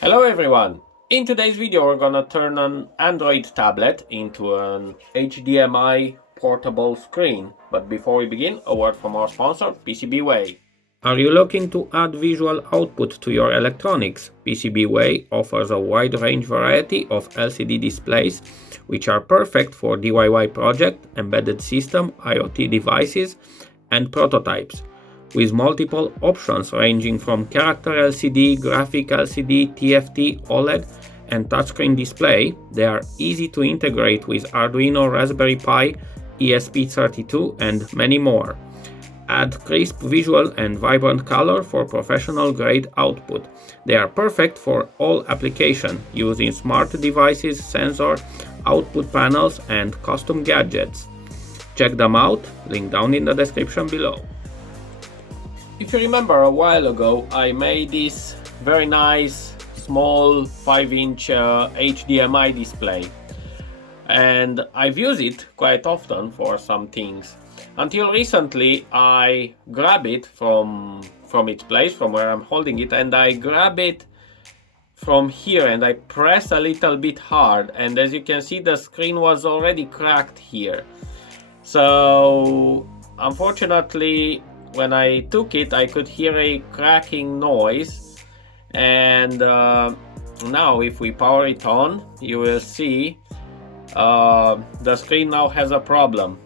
Hello everyone! In today's video we're gonna turn an Android tablet into an HDMI portable screen. But before we begin, a word from our sponsor, PCBWay. Are you looking to add visual output to your electronics? PCBWay offers a wide range variety of LCD displays which are perfect for DIY project, embedded system, IoT devices and prototypes. With multiple options ranging from character LCD, graphic LCD, TFT, OLED and touchscreen display, they are easy to integrate with Arduino, Raspberry Pi, ESP32 and many more. Add crisp visual and vibrant color for professional grade output. They are perfect for all applications using smart devices, sensor, output panels and custom gadgets. Check them out, link down in the description below. If you remember, a while ago I made this very nice small 5-inch HDMI display, and I've used it quite often for some things. Until recently I grab it from its place, from where I'm holding it, and I grab it from here and I press a little bit hard, and as you can see the screen was already cracked here. So unfortunately when I took it I could hear a cracking noise, and now if we power it on you will see the screen now has a problem.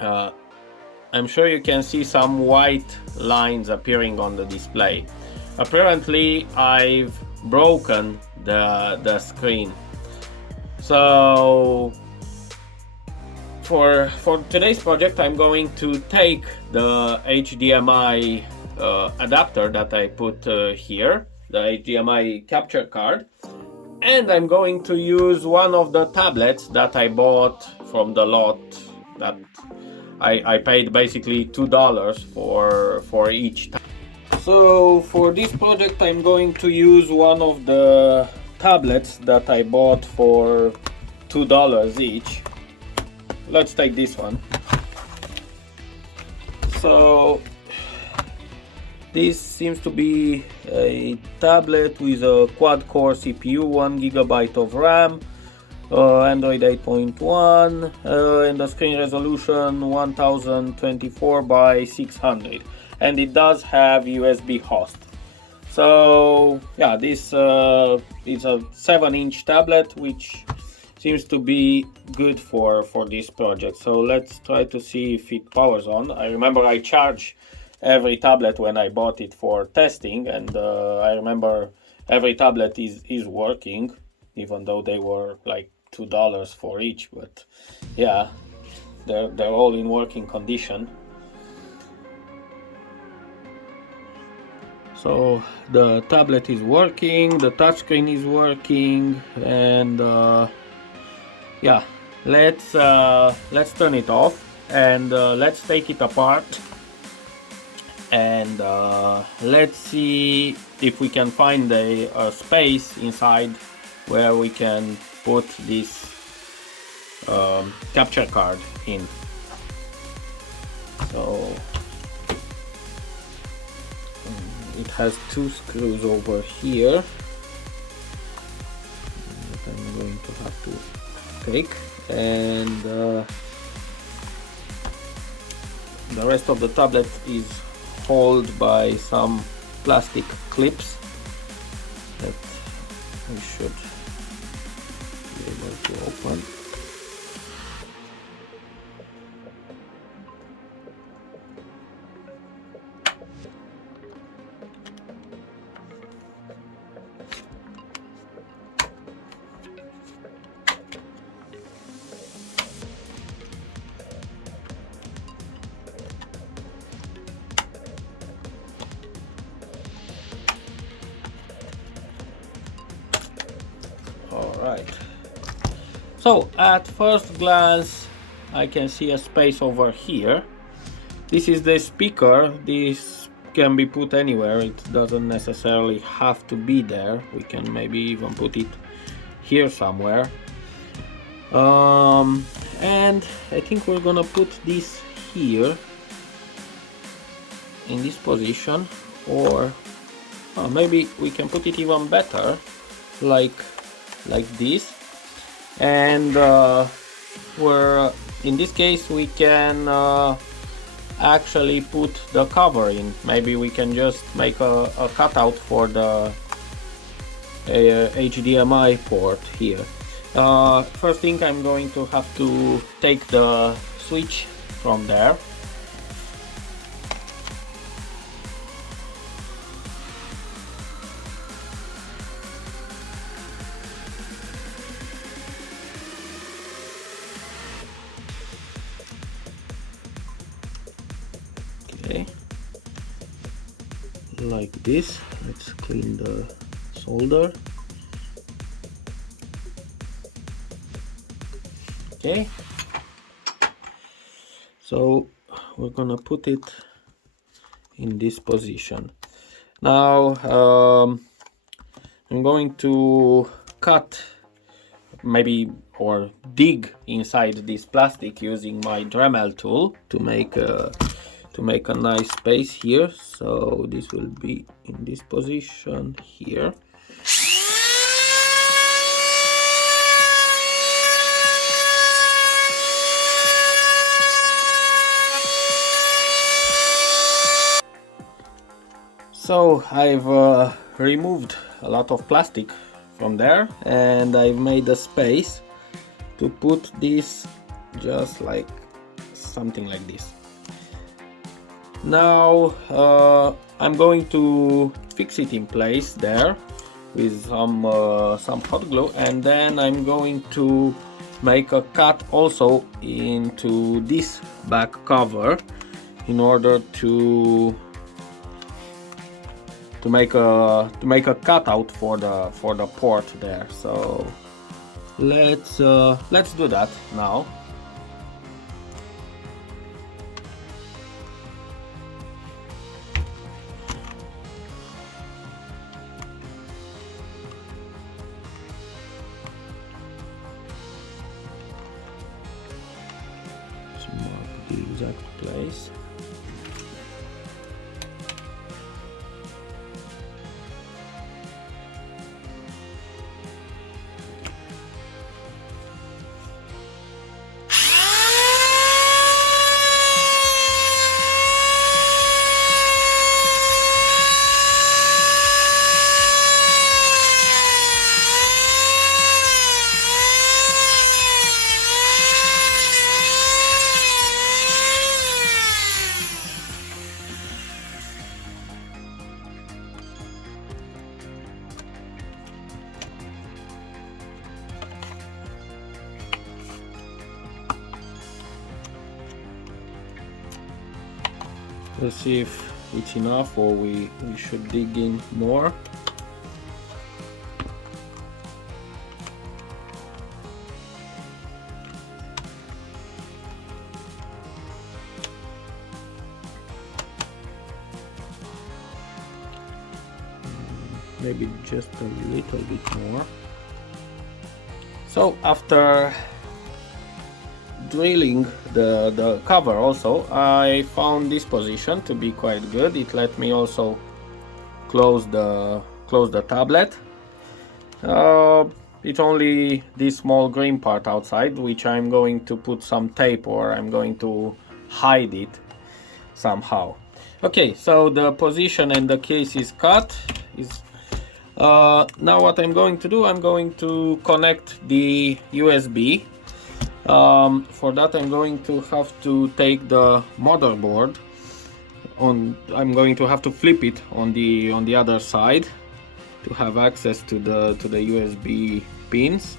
I'm sure you can see some white lines appearing on the display. Apparently I've broken the screen. So for today's project I'm going to take the HDMI adapter that I put here, the HDMI capture card, and I'm going to use one of the tablets that I bought from the lot that I paid basically $2 for each tablet. So for this project I'm going to use one of the tablets that I bought for $2 each. Let's take this one. So this seems to be a tablet with a quad-core CPU, 1 GB of RAM, Android 8.1, and the screen resolution 1024 by 600, and it does have USB host. So yeah, this is a 7-inch tablet which seems to be good for this project. So let's try to see if it powers on. I remember I charged every tablet when I bought it for testing, and I remember every tablet is working, even though they were like $2 for each. But yeah, they're all in working condition. So the tablet is working, the touchscreen is working, and yeah, let's turn it off and let's take it apart, and let's see if we can find a space inside where we can put this capture card in. So it has two screws over here that I'm going to have to take, and the rest of the tablet is held by some plastic clips that we should be able to open. Alright, so at first glance I can see a space over here. This is the speaker. This can be put anywhere, it doesn't necessarily have to be there. We can maybe even put it here somewhere. And I think we're gonna put this here in this position, or maybe we can put it even better, like this, and where in this case we can actually put the cover in. Maybe we can just make a cutout for the HDMI port here. First thing, I'm going to have to take the switch from there. Okay, like this. Let's clean the solder. Okay, so we're gonna put it in this position. Now I'm going to cut, maybe, or dig inside this plastic using my Dremel tool to make a nice space here. So this will be in this position here. So I've removed a lot of plastic from there, and I've made a space to put this, just like something like this. Now I'm going to fix it in place there with some hot glue, and then I'm going to make a cut also into this back cover in order to make a cutout for the port there. So let's do that now. So mark the exact place. Let's see if it's enough, or we should dig in more. Maybe just a little bit more. So after drilling the cover also, I found this position to be quite good. It let me also close the tablet. It's only this small green part outside, which I'm going to put some tape, or I'm going to hide it somehow. Okay, so the position and the case is cut. Now what I'm going to do, I'm going to connect the USB. For that I'm going to have to take the motherboard on. I'm going to have to flip it on the other side to have access to the USB pins,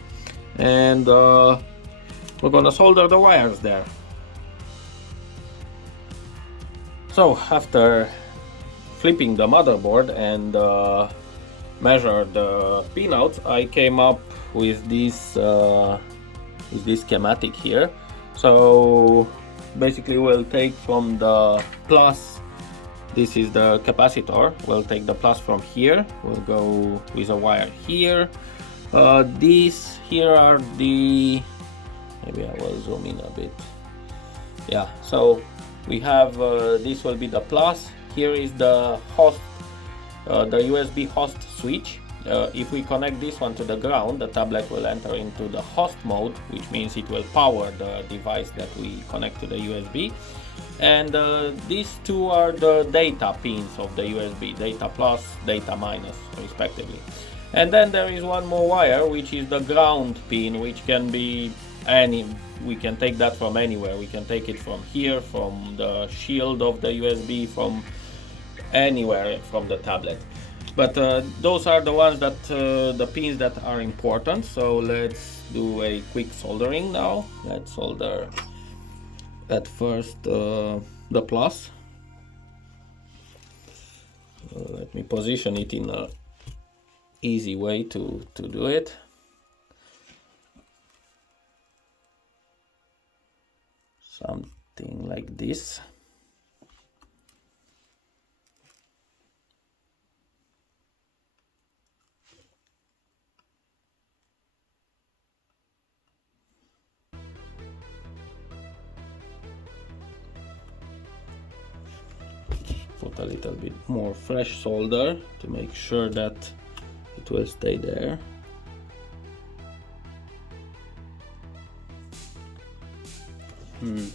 and we're gonna solder the wires there. So after flipping the motherboard and measure the pinouts, I came up with this schematic here. So basically we'll take from the plus, this is the capacitor, we'll take the plus from here, we'll go with a wire here. These here are the, maybe I will zoom in a bit. Yeah, so we have this will be the plus, here is the host the USB host switch. If we connect this one to the ground, the tablet will enter into the host mode, which means it will power the device that we connect to the USB. And these two are the data pins of the USB, data plus, data minus, respectively. And then there is one more wire, which is the ground pin, which can be we can take that from anywhere. We can take it from here, from the shield of the USB, from anywhere from the tablet. But those are the ones that the pins that are important. So let's do a quick soldering now. Let's solder at first the plus. Let me position it in a easy way to do it. Something like this. Put a little bit more fresh solder to make sure that it will stay there. Let's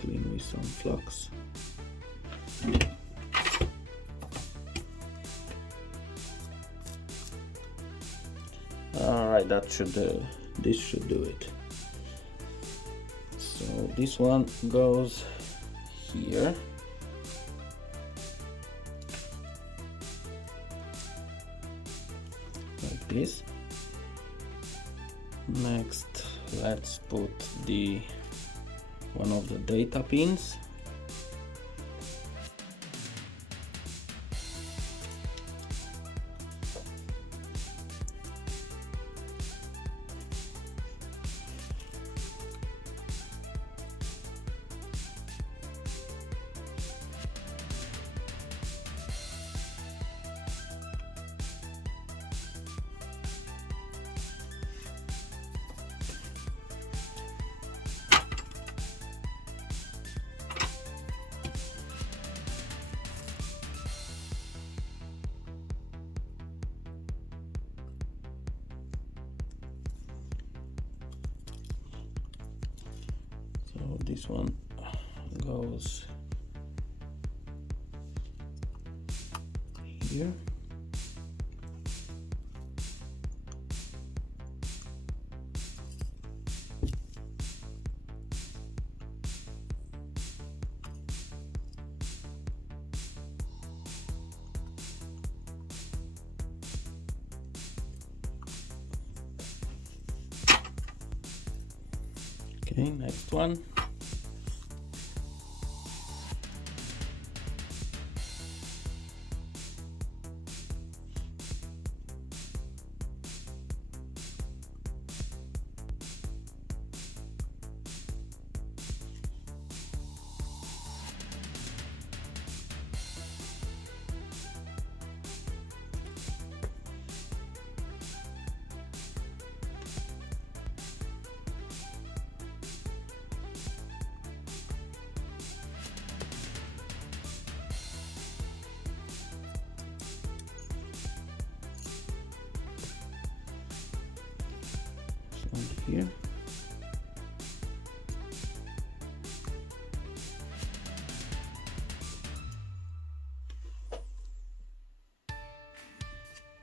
clean with some flux. Alright, that should this should do it. So this one goes here. Like this. Next, let's put one of the data pins. So this one goes here. Okay, next one. Here.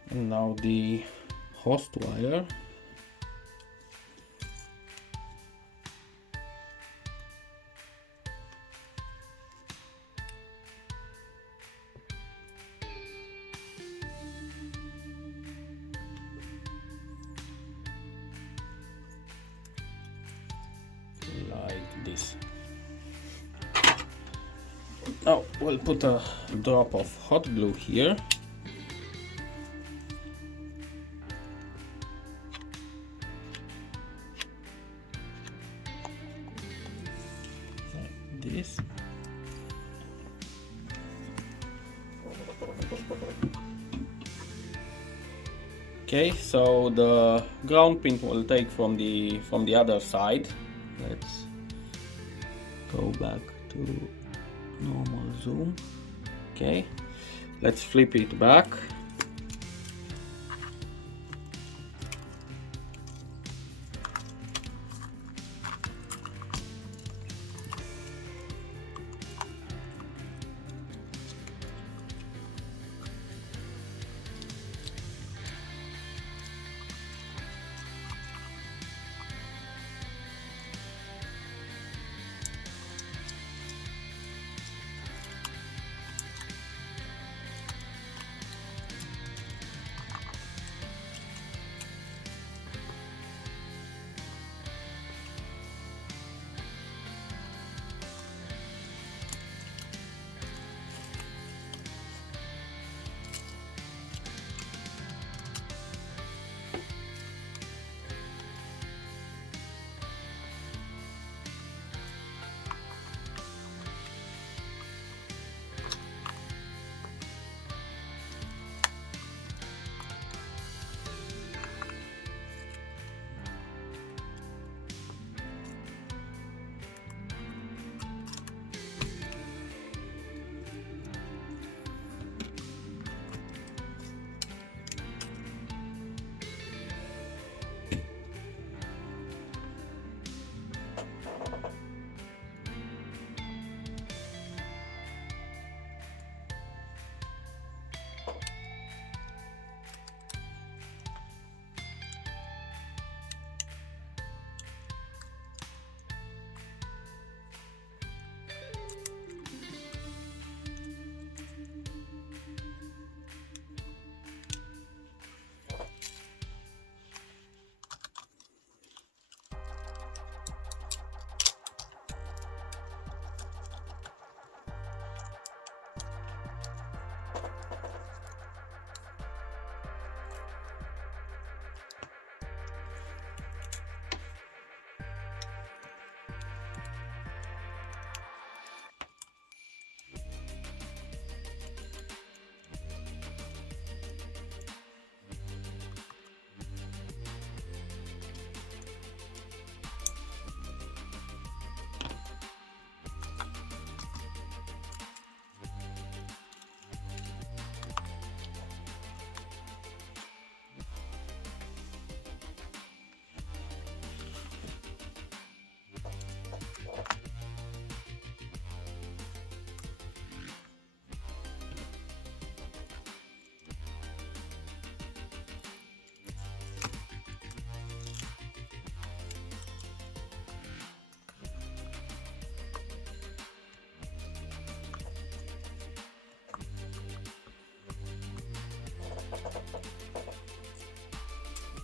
And now the host wire. Like this. Now we'll put a drop of hot glue here. Like this. Okay, so the ground pin will take from the other side. Let's Go back to normal zoom. Okay, let's flip it back.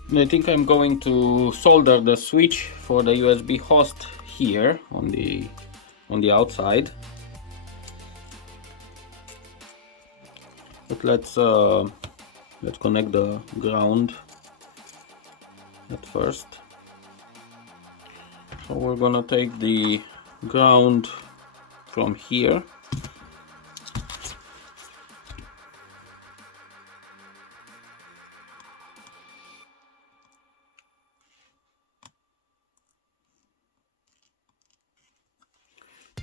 I think I'm going to solder the switch for the USB host here on the outside. But let's connect the ground at first. So we're gonna take the ground from here.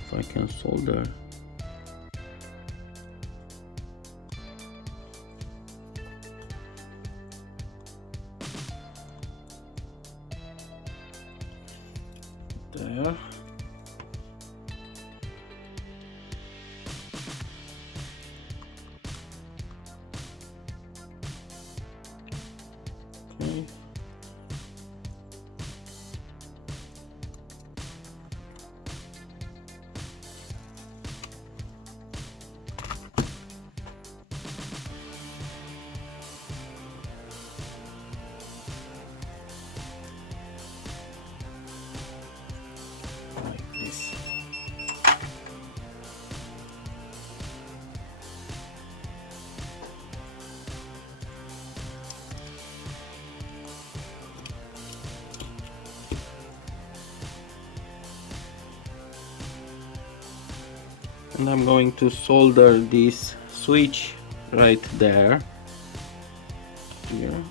If I can solder. There. Okay. And I'm going to solder this switch right there. Here.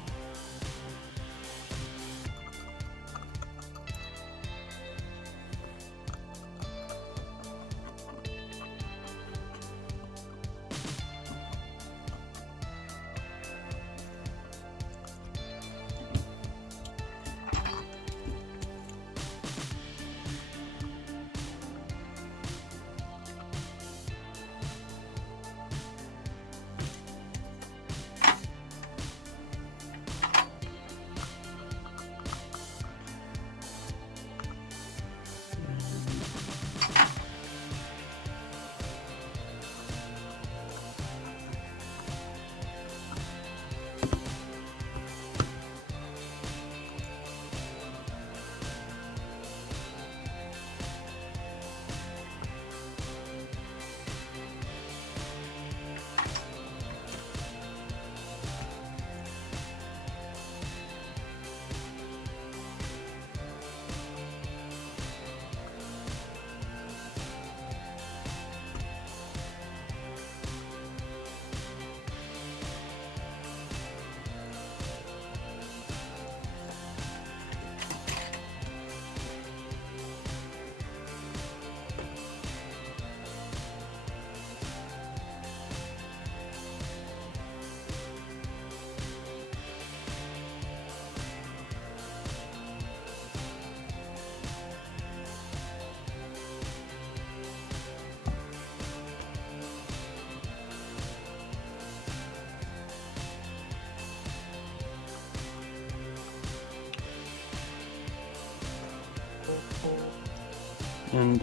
and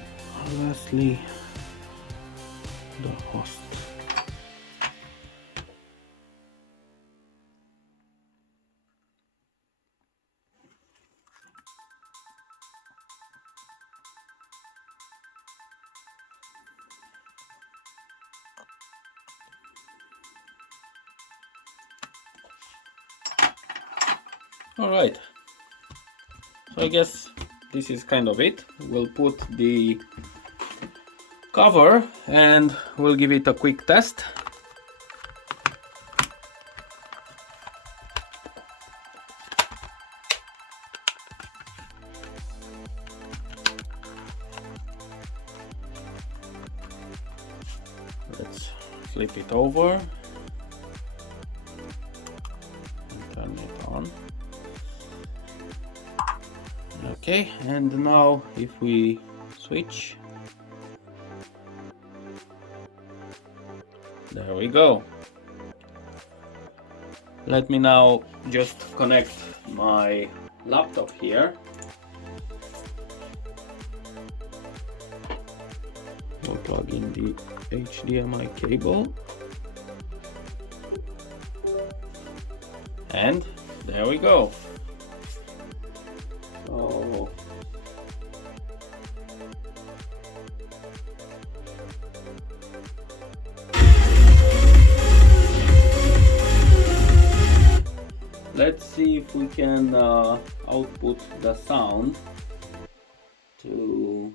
lastly the host. Alright, so I guess this is kind of it. We'll put the cover and we'll give it a quick test. Let's flip it over and turn it on. Okay, and now if we switch, there we go. Let me now just connect my laptop here. We'll plug in the HDMI cable. And there we go. So let's see if we can output the sound to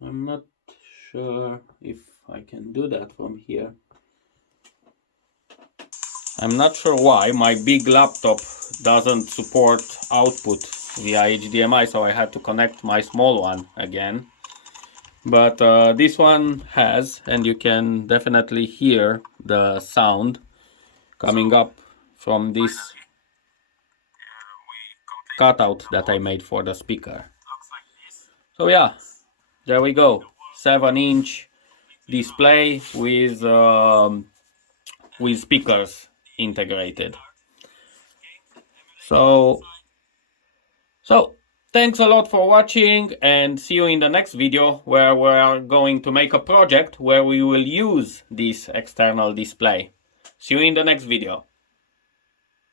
I'm not sure if I can do that from here. I'm not sure why my big laptop doesn't support output via HDMI, so I had to connect my small one again. But this one has, and you can definitely hear the sound coming up from this cutout that I made for the speaker. So yeah, there we go. 7-inch display with speakers integrated. So thanks a lot for watching, and see you in the next video where we are going to make a project where we will use this external display. See you in the next video.